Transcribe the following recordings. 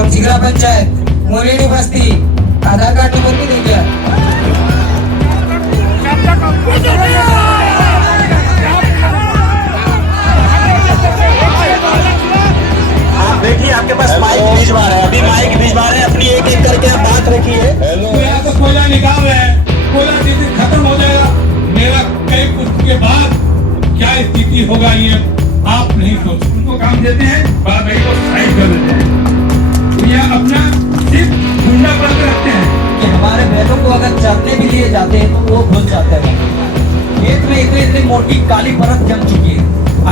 समशिगरा पंचायत मोरेली बस्ती आधार card number भी दे दिया। देखिए आपके पास माइक भिजवा रहे हैं, अभी माइक भिजवा रहे हैं, अपनी एक एक करके आप बात रखिए। तो यहाँ तो कोयला निकाल रहे हैं, कोयला जिस दिन खत्म हो जाएगा मेरा कई पुस्तक के बाद क्या स्थिति होगा ये आप नहीं सोच। उनको काम देते हैं, बात भाई को साइड कर देते हैं, तो यह अपना सिर्फ गुंडा बन के रखते हैं कि हमारे बैलों को अगर चरने भी लिए जाते हैं तो वो घुस जाते हैं। खेत में इतनी मोटी काली परत जम चुकी है,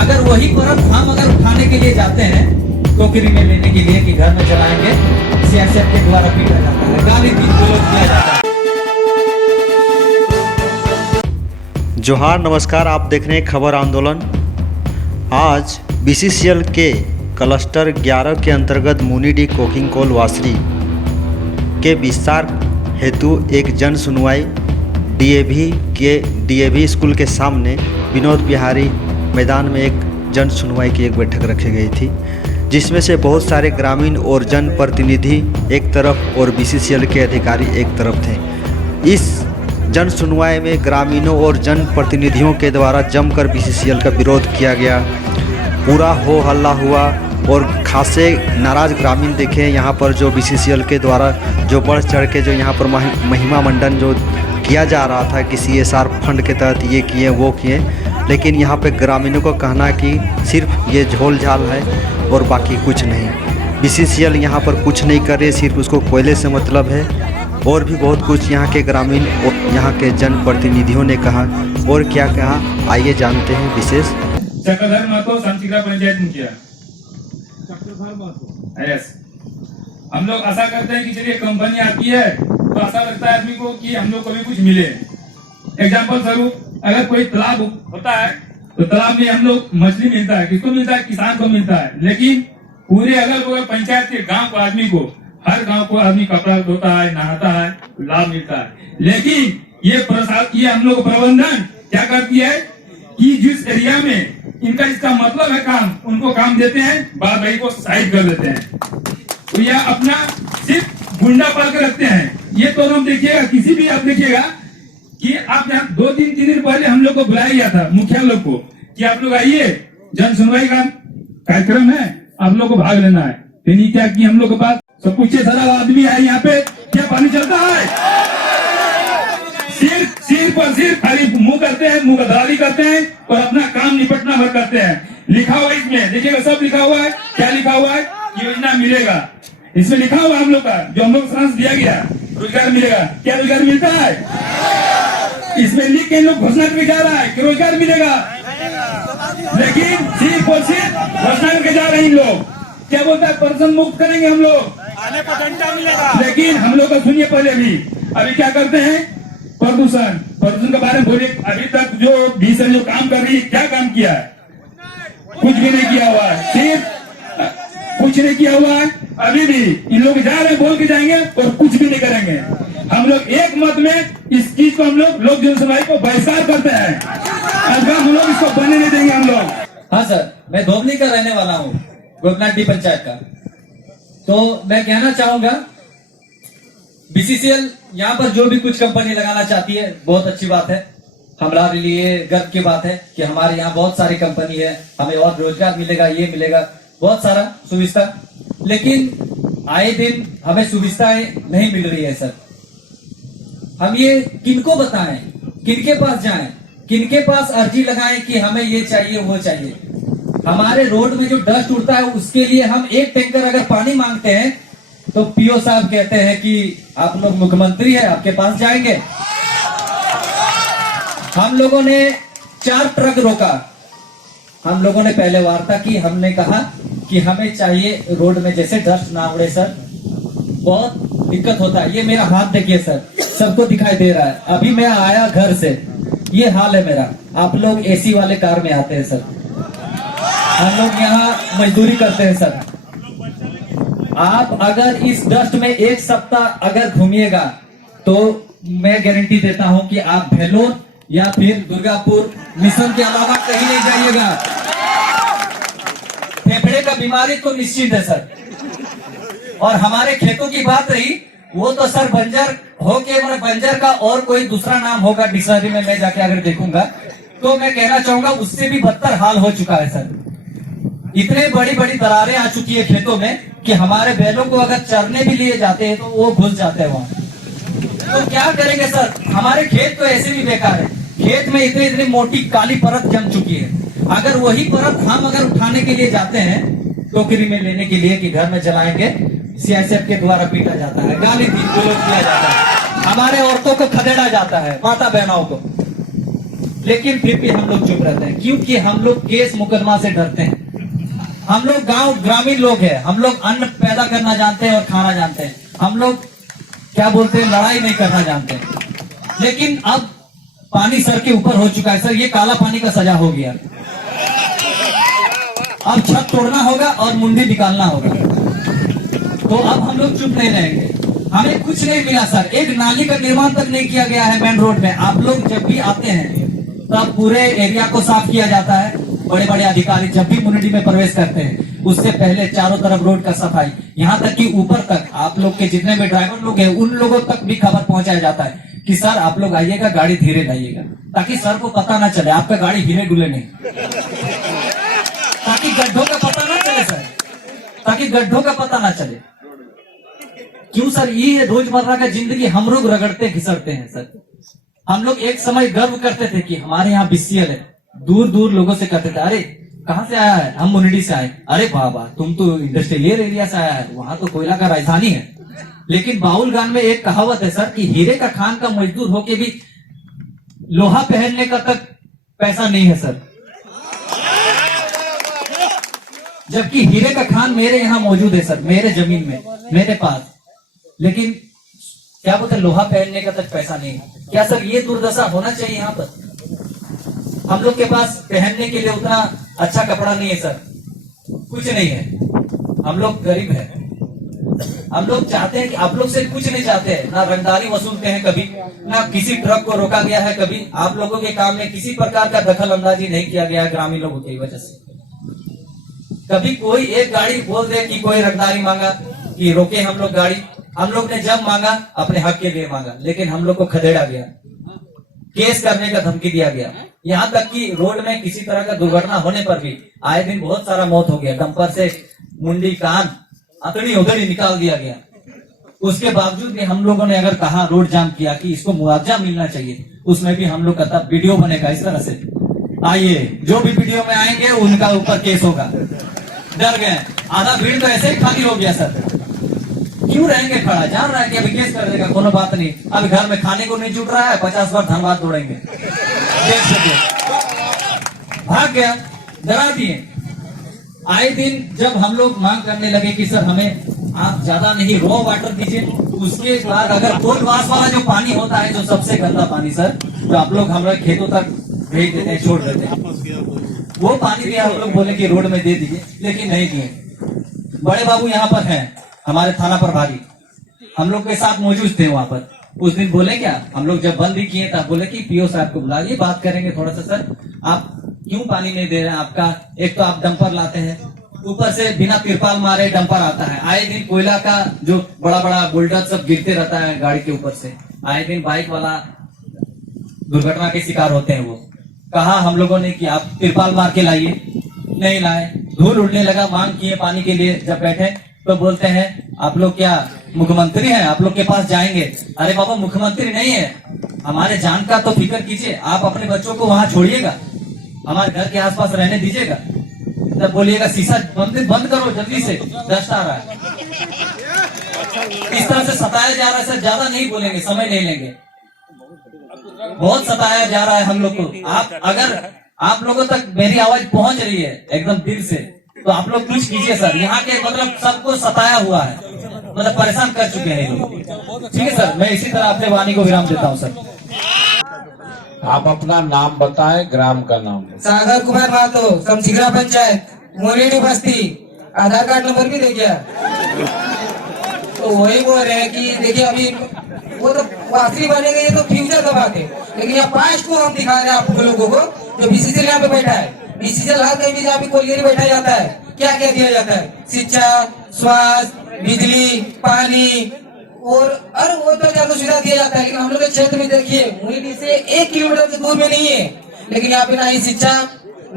अगर वही परत हम अगर उठाने के लिए जाते हैं टोकरी में लेने के लिए कि घर में चलाएंगे, सीएसएफ के द्वारा पीटा जाता है, गाली किया जाता है। जोहार, नमस्कार। आप देख रहे हैं खबर आंदोलन। आज बीसीसीएल के क्लस्टर 11 के अंतर्गत मुनीडी कोकिंग कोल वासरी के विस्तार हेतु एक जन सुनवाई डीएवी स्कूल के सामने विनोद बिहारी मैदान में एक जन सुनवाई की एक बैठक रखी गई थी, जिसमें से बहुत सारे ग्रामीण और जनप्रतिनिधि एक तरफ और बीसीसीएल के अधिकारी एक तरफ थे। इस जन सुनवाई में ग्रामीणों और जनप्रतिनिधियों के द्वारा जमकर बीसीसीएल का विरोध किया गया, पूरा हो हल्ला हुआ और खासे नाराज ग्रामीण देखे यहाँ पर जो बीसीसीएल के द्वारा जो बढ़ चढ़ के जो यहाँ पर महिमा मंडन जो किया जा रहा था कि CSR फंड के तहत ये किए वो किए, लेकिन यहाँ पे ग्रामीणों का कहना कि सिर्फ ये झोल झाल है और बाकी कुछ नहीं। बीसीसीएल यहाँ पर कुछ नहीं कर रही, सिर्फ उसको कोयले से मतलब है। और भी बहुत कुछ यहाँ के ग्रामीण और यहाँ के जनप्रतिनिधियों ने कहा और क्या कहा, आइए जानते हैं विशेष। चक्रधर महतो समशिगरा पंचायत मुखिया। यस, हम लोग आशा करते हैं कि चलिए कंपनी आती है तो आशा लगता है आदमी को कि हम लोग को भी कुछ मिले। एग्जाम्पल स्वरूप अगर कोई तालाब होता है तो तालाब में हम लोग मछली मिलता है, किसको मिलता है? किसान को मिलता है। लेकिन पूरे अगल बगल पंचायत के गांव को आदमी को, हर गांव को आदमी कपड़ा धोता है, नहाता है, लाभ मिलता है। लेकिन ये हम लोग प्रबंधन क्या करती है कि जिस एरिया में इनका इसका मतलब है काम, उनको काम देते हैं, बात भाई को साइड कर देते हैं, तो यह अपना सिर्फ गुंडा पाल के रखते हैं। ये तो हम देखिएगा, किसी भी आप देखिएगा कि आप यहाँ 2-3 दिन पहले हम लोग को बुलाया गया था मुखिया लोग को कि आप लोग आइए, जन सुनवाई का कार्यक्रम है, आप लोग को भाग लेना है। फिर क्या कि हम लोग के पास सब कुछ सारा आदमी है यहाँ पे, क्या पानी चलता है? सिर पर सिर खाली मुंह करते हैं, मुंह दलाली करते हैं और अपना काम निपटना भर करते हैं। लिखा हुआ इसमें देखिएगा, सब लिखा हुआ है। क्या लिखा हुआ है? योजना मिलेगा, इसमें लिखा हुआ हम लोग का जो हम लोग सांस दिया गया, रोजगार मिलेगा। क्या रोजगार मिलता है? इसमें लिख के लोग घोषणा करके जा रहा है कि रोजगार मिलेगा, लेकिन सिर्फ और सिर्फ घोषणा करके जा रहे हैं लोग। क्या बोलता है? प्रदूषण मुक्त करेंगे हम लोग, आने पर डंडा मिलेगा। लेकिन हम लोग का सुनिए पहले भी, अभी क्या करते हैं? प्रदूषण के बारे में बोलिए। अभी तक जो बीसीसीएल जो काम कर रही है, क्या काम किया है? कुछ भी नहीं किया हुआ है, सिर्फ कुछ नहीं किया हुआ है। अभी भी इन लोग जा रहे हैं, बोल के जाएंगे और कुछ भी नहीं करेंगे। हम लोग एक मत में इस चीज को हम लोग जनसुनवाई को बहिष्कार करते हैं। हम लोग इसको बनने नहीं देंगे हम लोग। हाँ सर, मैं धोबली का रहने वाला हूँ, गोपनाथ डी पंचायत का। तो मैं कहना चाहूंगा, बीसीसीएल यहाँ पर जो भी कुछ कंपनी लगाना चाहती है बहुत अच्छी बात है। हमारे लिए गर्व की बात है कि हमारे यहाँ बहुत सारी कंपनी है, हमें और रोजगार मिलेगा, ये मिलेगा, बहुत सारा सुविधा। लेकिन आए दिन हमें सुविधाएं नहीं मिल रही है सर। हम ये किनको बताएं, किनके पास जाएं, किनके पास अर्जी लगाएं कि हमें ये चाहिए वो चाहिए? हमारे रोड में जो डस्ट उड़ता है उसके लिए हम एक टैंकर अगर पानी मांगते हैं तो पीओ साहब कहते हैं कि आप लोग मुख्यमंत्री है, आपके पास जाएंगे। हम लोगों ने 4 ट्रक रोका। हम लोगों ने पहले वार्ता की, हमने कहा कि हमें चाहिए रोड में जैसे डस्ट ना उड़े सर, बहुत दिक्कत होता है। ये मेरा हाथ देखिए सर, सबको दिखाई दे रहा है। अभी मैं आया घर से, ये हाल है मेरा। आप लोग एसी वाले कार में आते हैं सर, हम लोग यहाँ मजदूरी करते हैं सर। आप अगर इस डस्ट में 1 सप्ताह अगर घूमिएगा तो मैं गारंटी देता हूं कि आप भेलोर या फिर दुर्गापुर मिशन के अलावा कहीं नहीं जाइएगा। फेफड़े का बीमारी तो निश्चित है सर। और हमारे खेतों की बात रही, वो तो सर बंजर होके, मतलब बंजर का और कोई दूसरा नाम होगा डिक्शनरी में, मैं जाके अगर देखूंगा तो मैं कहना चाहूंगा उससे भी बदतर हाल हो चुका है सर। इतने बड़ी बड़ी दरारें आ चुकी है खेतों में कि हमारे बैलों को अगर चरने भी लिए जाते हैं तो वो घुस जाते हैं वहां। तो क्या करेंगे सर, हमारे खेत तो ऐसे भी बेकार है, खेत में इतनी इतनी मोटी काली परत जम चुकी है। अगर वही परत हम अगर उठाने के लिए जाते हैं टोकरी में लेने के लिए कि घर में जलाएंगे, सीआईएसएफ के द्वारा पीटा जाता है, गाली गलौज किया जाता है, हमारे औरतों को खदेड़ा जाता है, माता बहनों को। लेकिन फिर भी हम लोग चुप रहते हैं, क्योंकि हम लोग केस मुकदमा से डरते हैं। हम लोग गांव ग्रामीण लोग हैं, हम लोग अन्न पैदा करना जानते हैं और खाना जानते हैं, हम लोग क्या बोलते हैं, लड़ाई नहीं करना जानते हैं। लेकिन अब पानी सर के ऊपर हो चुका है सर, ये काला पानी का सजा हो गया। अब छत तोड़ना होगा और मुंडी निकालना होगा। तो अब हम लोग चुप नहीं रहेंगे, हमें कुछ नहीं मिला सर, एक नाली का निर्माण तक नहीं किया गया है मेन रोड में। आप लोग जब भी आते हैं तब पूरे एरिया को साफ किया जाता है, बड़े बड़े अधिकारी जब भी मुनिडी में प्रवेश करते हैं उससे पहले चारों तरफ रोड का सफाई, यहाँ तक कि ऊपर तक आप लोग के जितने भी ड्राइवर लोग हैं उन लोगों तक भी खबर पहुंचाया जाता है कि सर आप लोग आइएगा, गाड़ी धीरे लाइएगा, ताकि सर को पता ना चले आपका गाड़ी हिले डुले नहीं, ताकि गड्ढों का पता ना चले सर, ताकि गड्ढों का पता ना चले। क्यों सर, ये रोजमर्रा का जिंदगी हम लोग रगड़ते घिसड़ते हैं सर। हम लोग एक समय गर्व करते थे कि हमारे यहाँ बीसीएल है, दूर दूर लोगों से कहते थे, अरे कहाँ से आया है, हम मुनिडी से आए, अरे बाबा तुम तो इंडस्ट्रियल एरिया से आया है, वहां तो कोयला का राजधानी है। लेकिन बाउल गान में एक कहावत है सर कि हीरे का खान का मजदूर होके भी लोहा पहनने का तक पैसा नहीं है सर, जबकि हीरे का खान मेरे यहाँ मौजूद है सर, मेरे जमीन में, मेरे पास, लेकिन क्या बोलते लोहा पहनने का तक पैसा नहीं है। क्या सर ये दुर्दशा होना चाहिए यहाँ पर? हम लोग के पास पहनने के लिए उतना अच्छा कपड़ा नहीं है सर, कुछ नहीं है, हम लोग गरीब हैं। हम लोग चाहते हैं कि आप लोग से कुछ नहीं चाहते हैं, ना रंगदारी वसूलते हैं कभी, ना किसी ट्रक को रोका गया है कभी, आप लोगों के काम में किसी प्रकार का दखल अंदाजी नहीं किया गया है ग्रामीण लोगों की वजह से। कभी कोई एक गाड़ी बोल दे कि कोई रंगदारी मांगा कि रोके हम लोग गाड़ी, हम लोग ने जब मांगा अपने हक के लिए मांगा, लेकिन हम लोग को खदेड़ा गया, केस करने का धमकी दिया गया। यहाँ तक कि रोड में किसी तरह का दुर्घटना होने पर भी आए दिन बहुत सारा मौत हो गया, डंपर से मुंडी कान अतड़ी उधड़ी निकाल दिया गया। उसके बावजूद भी हम लोगों ने अगर कहा, रोड जाम किया कि इसको मुआवजा मिलना चाहिए, उसमें भी हम लोग का तब वीडियो बनेगा इस तरह से, आइए जो भी वीडियो में आएंगे उनका ऊपर केस होगा। डर गए, आधा भीड़ तो ऐसे ही खाली हो गया सर, क्यों रहेंगे खड़ा, जान रहा है कि अभी केस कर देगा, कोनो बात नहीं, अभी घर में खाने को नहीं जुट रहा है, 50 बार धन्यवाद दौड़ेंगे, भाग गया, डरा दिए। आए दिन जब हम लोग मांग करने लगे कि सर हमें आप ज्यादा नहीं रॉ वाटर दीजिए, उसके बाद अगर कोल वास वाला जो पानी होता है, जो सबसे गंदा पानी सर, जो आप लोग हमारे खेतों तक भेज देते हैं, छोड़ देते हैं, वो पानी भी आप लोग बोले कि रोड में दे दीजिए, लेकिन नहीं दिए। बड़े बाबू यहाँ पर हैं, हमारे थाना प्रभारी, हम लोग के साथ मौजूद थे वहां पर। उस दिन बोले क्या, हम लोग जब बंद किए तब बोले कि पीओ साहब को बुलाइए, बात करेंगे थोड़ा सा, सर आप क्यों पानी नहीं दे रहे हैं, आपका एक तो आप डंपर लाते हैं, ऊपर से बिना तिरपाल मारे डंपर आता है, आए दिन कोयला का जो बड़ा बड़ा बुलडर सब गिरते रहता है गाड़ी के ऊपर से, आए दिन बाइक वाला दुर्घटना के शिकार होते हैं। वो कहा हम लोगों ने कि आप तिरपाल मार के लाइए, नहीं लाए, धूल उड़ने लगा, मांग किए पानी के लिए, जब बैठे तो बोलते हैं आप लोग क्या मुख्यमंत्री हैं, आप लोग के पास जाएंगे। अरे बाबा मुख्यमंत्री नहीं है, हमारे जान का तो फिक्र कीजिए, आप अपने बच्चों को वहां छोड़िएगा, हमारे घर के आसपास रहने दीजिएगा, तब बोलिएगा शीशा बंद करो जल्दी से, डस्ट आ रहा है। इस तरह से सताया जा रहा है सर, ज्यादा नहीं बोलेंगे, समय नहीं लेंगे, बहुत सताया जा रहा है हम लोग को। आप अगर आप लोगों तक मेरी आवाज पहुंच रही है एकदम दिल से, तो आप लोग कुछ कीजिए सर, यहाँ के मतलब सबको सताया हुआ है, मतलब परेशान कर चुके हैं ये लोग। ठीक है सर, मैं इसी तरह अपने वाणी को विराम देता हूँ सर। आप अपना नाम बताएं, ग्राम का नाम। सागर कुमार महतो, समसिगरा पंचायत, मोरेडी बस्ती, आधार कार्ड नंबर भी देखिए। तो वही बोल रहे हैं कि देखिए अभी वो तो आखिरी बनेगा, ये तो फ्यूचर का बात है, लेकिन यहाँ पास्ट को हम दिखा रहे हैं आप लोगों को, जो बीसीसीएल यहाँ पे बैठा है, बीसीसीएल हर कहीं भी जहाँ भी कोलियरी बैठा जाता है, क्या क्या दिया जाता है, शिक्षा, स्वास्थ्य, बिजली, पानी और वो तो ज्यादा सुविधा दिया जाता है, लेकिन हम लोग के क्षेत्र में देखिए मुंगेली से 1 किलोमीटर के दूर में नहीं है, लेकिन यहाँ पे ना ही शिक्षा,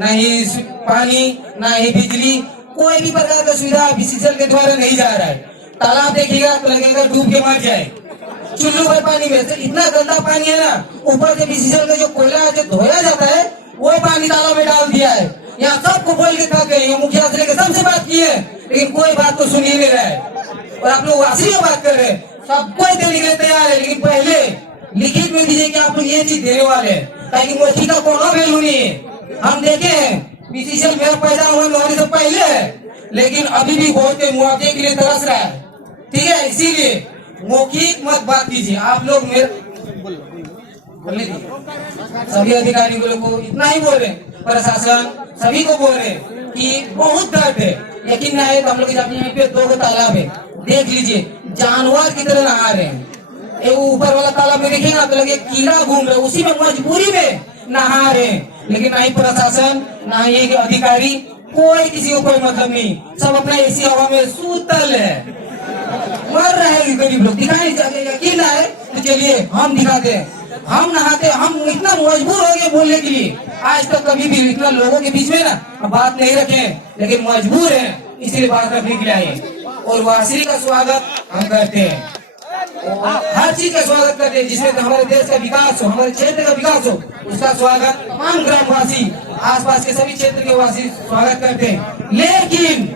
ना ही पानी, ना ही बिजली, कोई भी प्रकार का सुविधा बीसीसीएल के द्वारा नहीं जा रहा है। तालाब देखिएगा तो लगेगा डूब के मर जाए, चुल्लू भर पानी में से इतना गंदा पानी है ना, ऊपर से बीसीसीएल का जो कोयला जो धोया जाता है वो पानी तालाब में डाल दिया है। यहाँ सबको बोल के थक गए, मुखिया से लेकर सबसे बात की है, लेकिन कोई बात तो सुन ही नहीं रहा है। और आप लोग वासी में बात कर रहे हैं, सब कोई देने के लिए तैयार है, लेकिन पहले लिखित में दीजिए कि आप लोग ये चीज देने वाले हैं, ताकि मोची का कोनो वैल्यू नहीं है। हम देखे हैं बीसीसीएल में पैदा होने से पहले है, लेकिन अभी भी बहुत मुआवजे के लिए तरस रहा है। ठीक है, इसीलिए मौखिक मत बात कीजिए आप लोग। सभी अधिकारियों को इतना ही बोल रहे, प्रशासन सभी को बोल रहे कि बहुत दर्द है। यकीन ना है तो हम लोग यहाँ पे 2 तालाब है, देख लीजिए जानवर की तरह नहा रहे हैं। एक ऊपर वाला तालाब में देखेगा तो लगे कीड़ा घूम रहे, उसी में मजबूरी में नहा रहे हैं। लेकिन ना ही प्रशासन, ना ही अधिकारी, कोई किसी को कोई मतलब नहीं, सब अपना एसी हवा में सूतल है, मर रहे हैं गरीब लोग। दिखाई यकीन ना है तो चलिए हम दिखाते हैं, हम नहाते, हम इतना मजबूर हो गए बोलने के लिए। आज तक कभी भी इतना लोगों के बीच में ना बात नहीं रखे, लेकिन मजबूर हैं, इसलिए बात रखने के लिए आए। और वासी का स्वागत हम करते हैं, हर चीज का स्वागत करते हैं, जिसमें हमारे देश का विकास हो, हमारे क्षेत्र का विकास हो, उसका स्वागत तमाम ग्रामवासी, आसपास के सभी क्षेत्र के वासी स्वागत करते हैं। लेकिन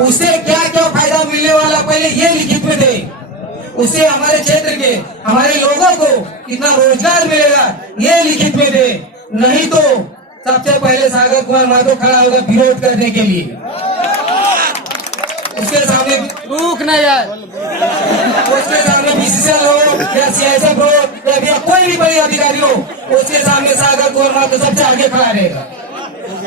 उससे क्या क्या फायदा मिलने वाला पहले ये लिखित में दे, उससे हमारे क्षेत्र के हमारे लोगों को कितना रोजगार मिलेगा ये लिखित में दे। नहीं तो सबसे पहले सागर कुमार महतो खड़ा होगा विरोध करने के लिए, उसके सामने रुक ना यार, उसके सामने बीसीसीएल हो या सीआईएसएफ हो या कोई भी बड़ी अधिकारी हो, उसके सामने सागर कुमार महतो सबसे आगे खड़ा रहेगा।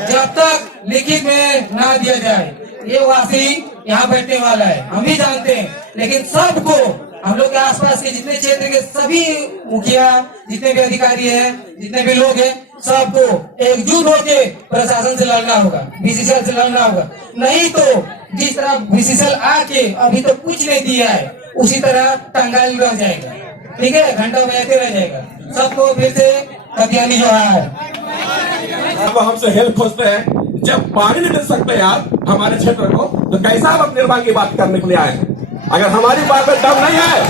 जब तक लिखित में ना दिया जाए, ये वासी यहाँ बैठने वाला है, हम भी जानते हैं, लेकिन सबको हम लोग के आसपास के जितने क्षेत्र के सभी मुखिया, जितने भी अधिकारी हैं, जितने भी लोग हैं, सबको एकजुट होके प्रशासन से लड़ना होगा, बीसीसीएल से लड़ना होगा। नहीं तो जिस तरह बीसीसीएल आके अभी तो कुछ नहीं दिया है, उसी तरह टंगाइल रह जाएगा। ठीक है, घंटा बजाते रह जाएगा। सबको फिर से कतियानी जोहार। वो हमसे हेल्प खोजते हैं, जब पानी नहीं दे सकते आप हमारे क्षेत्र को, तो कैसा आप निर्माण की बात करने के लिए आए हैं? अगर हमारी बात में दम नहीं है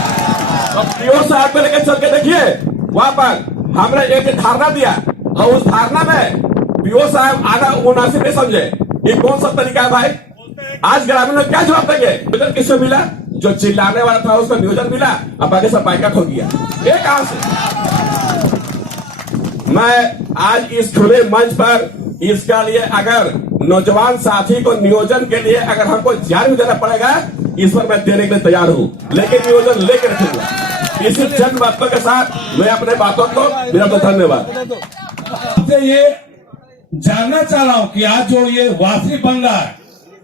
तो पीओ साहब को लेकर चल के देखिए, वहां पर हमने एक धारणा दिया और उस धारणा में पीओ साहब आधा मुनासिब नहीं समझे। ये कौन सा तरीका है भाई? आज ग्रामीण लोग क्या जवाब देंगे? नियोजन किसको मिला? जो चिल्लाने वाला था उसका नियोजन मिला, अब बाकी सब बाइकाट हो गया। ये कहां से? मैं आज इस खुले मंच पर इसका लिए अगर नौजवान साथी को नियोजन के लिए अगर हमको जान भी देना पड़ेगा, इस पर मैं देने के लिए तैयार हूँ, लेकिन नियोजन लेकर रखूंगा। इसी चंद बातों के साथ मैं अपने बातों को मेरा तो धन्यवाद। आपसे ये जानना चाह रहा हूँ कि आज जो ये वासी बन रहा है,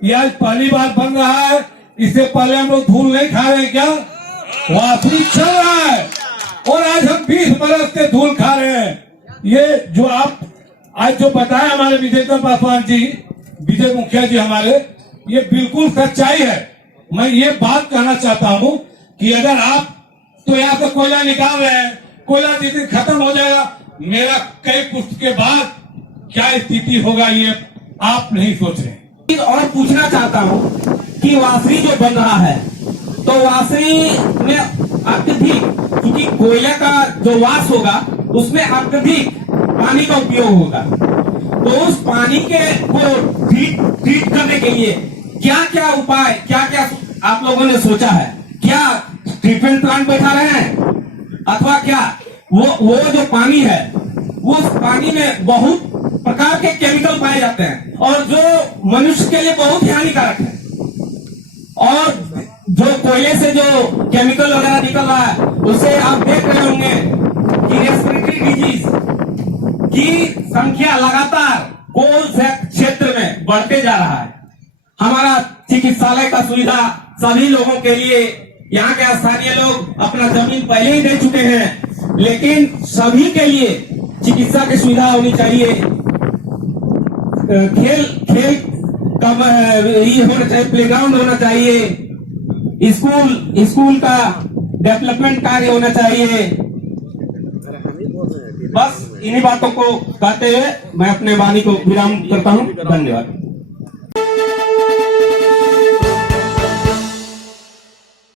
ये आज पहली बार बन रहा है, इससे पहले हम लोग धूल नहीं खा रहे क्या? वासी चल रहा है और आज हम 20 बरस से धूल खा रहे हैं। ये जो आप आज जो बताया हमारे विजय पासवान जी, विजय मुखिया जी हमारे, ये बिल्कुल सच्चाई है। मैं ये बात कहना चाहता हूँ कि अगर आप तो यहाँ से कोयला निकाल रहे हैं, कोयला जिस दिन खत्म हो जाएगा, मेरा कई पुष्ट के बाद क्या स्थिति होगा ये आप नहीं सोच रहे। और पूछना चाहता हूँ कि वासरी जो बन रहा है, तो वासरी में अत्यधिक, क्योंकि कोयला का जो वास होगा उसमें अत्यधिक पानी का उपयोग होगा, तो उस पानी के को ट्रीट करने के लिए क्या क्या उपाय, क्या क्या आप लोगों ने सोचा है? क्या ट्रीटमेंट प्लांट बैठा रहे हैं अथवा क्या वो जो पानी है, उस पानी में बहुत प्रकार के केमिकल पाए जाते हैं और जो मनुष्य के लिए बहुत ही हानिकारक है, और जो कोयले से जो केमिकल वगैरह निकल रहा है उससे आप देख रहे होंगे कि रेस्पिरेटरी डिजीज की संख्या लगातार कोल क्षेत्र में बढ़ते जा रहा है। हमारा चिकित्सालय का सुविधा सभी लोगों के लिए, यहाँ के स्थानीय लोग अपना जमीन पहले ही दे चुके हैं, लेकिन सभी के लिए चिकित्सा की सुविधा होनी चाहिए। खेल का ये होना चाहिए, प्लेग्राउंड होना चाहिए, स्कूल का डेवलपमेंट कार्य होना चाहिए। बस इन्हीं बातों को कहते हुए मैं अपने वाणी को विराम करता हूं। धन्यवाद।